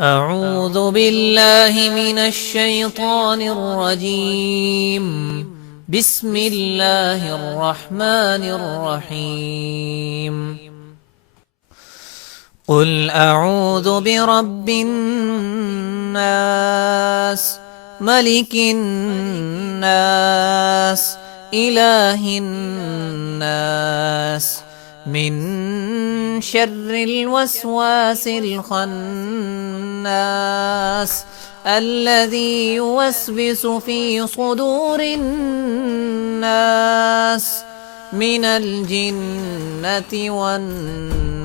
أعوذ بالله من الشيطان الرجيم. بسم الله الرحمن الرحيم. قل أعوذ برب الناس، ملك الناس، إله الناس، من شر الوسواس الخناس، الذي يوسوس في صدور الناس من الجنة والناس.